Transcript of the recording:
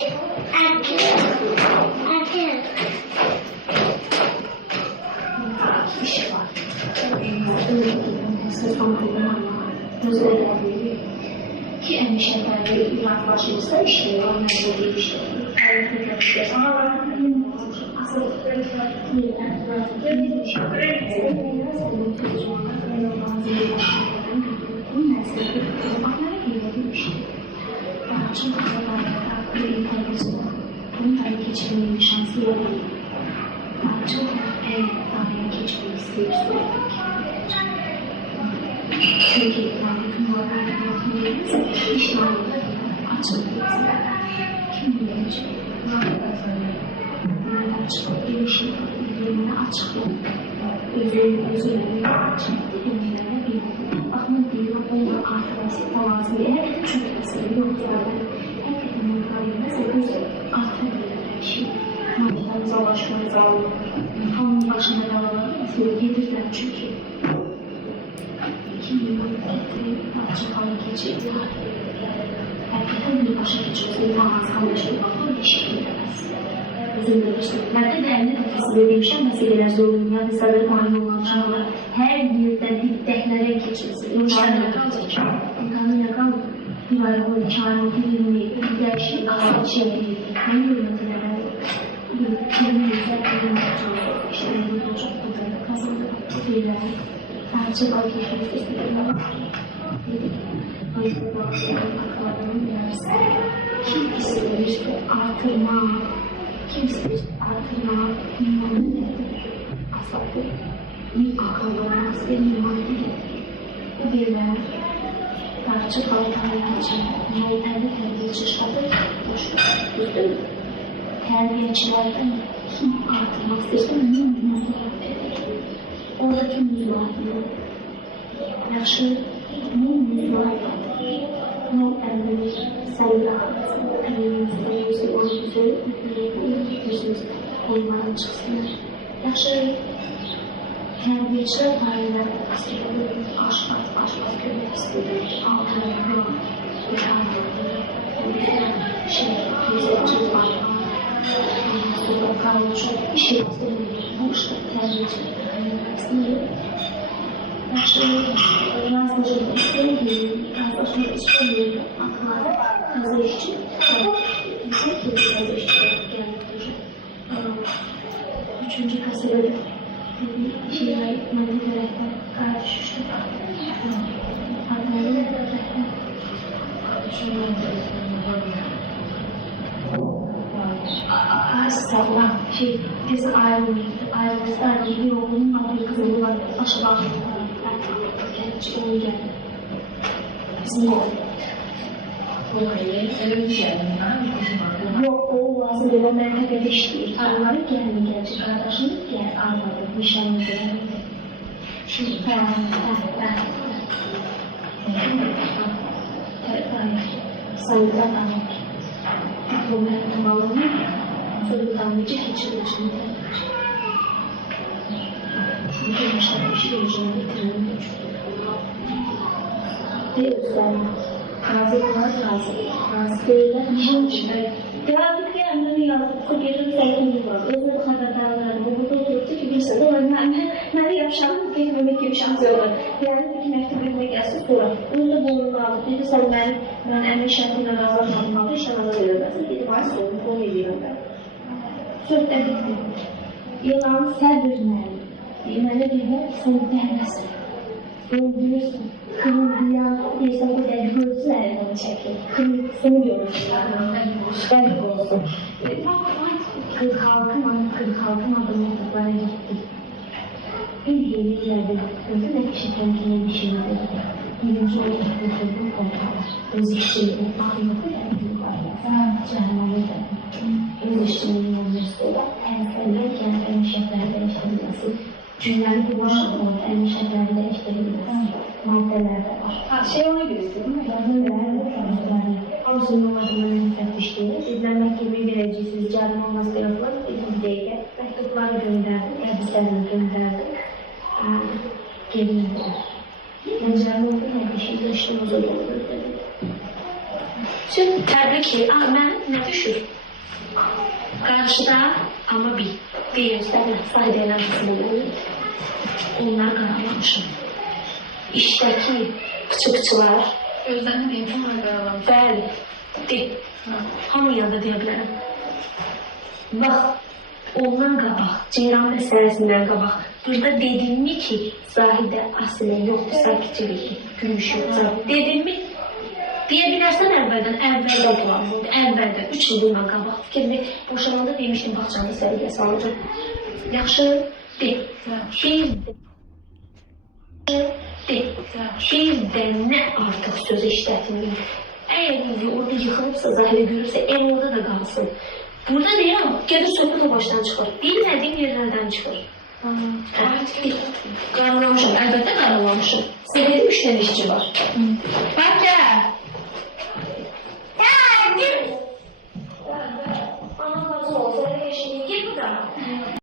İşi var. Son kullananlar, özverili ki endişelerle yaklaşırsa işte onları işte ama asıl geçirmeyi şansı yok. Çok geçmek istiyorsun. Çünkü bütün varlıklarımız işlerinde açılıyor. Kim bilecek? Nereden çıkıp bir şey birbirine açıklıyor. Özürlerine açıklıyor. Birbirlerine bir bakımın değil, onun arkadaşı falan diye çok mesela yoksa herkesin mutluluğuna mesela artık bir şey. Mantıklarımıza ulaşmamıza onun başına da getirdiler çünkü. Açık hale geçirdi. Herkesin bir başa geçiyorsa insanlar sanmışlık var. Bir şey edemez. Bizim de işte. Ben de değerli nefesi dediğim meseleler zorluğum. Yani sadece aynı olan çağlar her yerden dipteklere geçirsin. İmkanı kalacak. İmkanı kalacak. Bir ay o 2 ay 20 bir şey daha şey değil. Hangi yönetimeler işte burada çok da kazandı. Şeyler. Sadece belki hiçbir istediğim kimse işte artırma, kimse işte artırma, asla bir akıllanmaz, bir imanı birler, parça kalkanlar için yollarda terbiyecilerden boşver, terbiyecilerden kim artırmak isterse onun oradaki müzulahını yaxşı müzulahını no emir sevda yüzü olmadan çıksınlar. Yaxşı terbiyeciler aileler aşmaz görmek istedim. Altına çok bir şey bu işte terbiyeciler aileler yazdıcılık istediğim, yazdıcılık istediğim akıllarda yazı işçi, yüksek yazı işçi gelmiştir. Üçüncü kasede şeyler maddi taraftan gayet düşüştü. Adları sağlam kızı ayrılmışlar bir oğlunun adı kızı var aşılar genç olacak bizim yok o aslında o merkeze geçti onları kendi gelecek arkadaşını diğer almadı nişanlı şimdi sayıdan almak bu merkeze alınır sorudan bir geçirmişim. Bütün işler bir şey olacağını bitirelim. Diyorsan, razı değiller. Devamlı kıyamlarını yazdıkça geri sayımız var. Özür haberdarlarını burada oturdu ki bir sene ben yapacağım, beklemek gibi şans yok. Yani bir mektup etmek yazdı sonra. Onu da bulunma aldı. Dedi sen ben emre şartıyla razı olmadım. İşlemada verilmezsin. Dedi var sorun konu ediyorum ben. Sözde bitti. Yılan səbirlə, deməli deyirlər ki, sən dərməsin. Öldürürsün. Kırıldıyan, deyirsən bu dəli görsün əlindən çəkir. Kırılsın görürsün. Dəli olsun. Kırk halkın adını yaptıklara gitti. Bir yeni yerde gözü de kişi kendine bir şey dedi. Birinci olarak götürdüm kontrol. Öz işçiliği, bakımı da büyük var. Cehennemi de. Öz işçiliğinin olması da ensellerken endişeleri değiştirilmesi, cümlenin kullanımı endişeleri değiştirilmesi, maddelerde var. Şey ona göre değil mi? Hamısının adından müfəttişliği, sizler məhkəməyə verəcəksiniz, cərimə olması yapılır, bir dəqiqə məktubları göndərdim, hədislərini göndərdim, gelinirlər. Cərimə oldu, hər bir şeydə işləmez olur, dedim. Bütün təbii ki, mən nə düşür? Qarşıda, amma bil. Deyirsən, Sahidə ilə qısmı onlar qaralamışım. İşdəki pıçı-pıçılar. Özlərini deyim, onlar qaralamış. Bəli, de. Hamı yanında deyə bilərəm. Bax, ondan qabaq, Ceyran məsələsindən qabaq, burada dedimmi ki, Zahidə Asilə yoxdur, sakitçilikdir, gülmüş yoxdur. Dedimmi? Deyə bilərsən əvvəldən plan oldu, əvvəldən, 3 il bundan qabaq. Fikirli, boşananda demişdim, baxçanı səviyyəsi alacaq. Yaxşı, de. Bir də nə artıq söz işlətməyim. Əgər orada yıxılıbsa, Zahidə görürsə, ev orada da qalsın. Burada deyirəm, gedir söhbət o başdan çıxır. Bilmədiyim yerlərdən çıxır. Qaralamışım, əlbəttə qaralamışım. Sizə dedim, 3 dənə işçi var. Bəlkə! Ana lazım olsa, eşliyə gir bu da.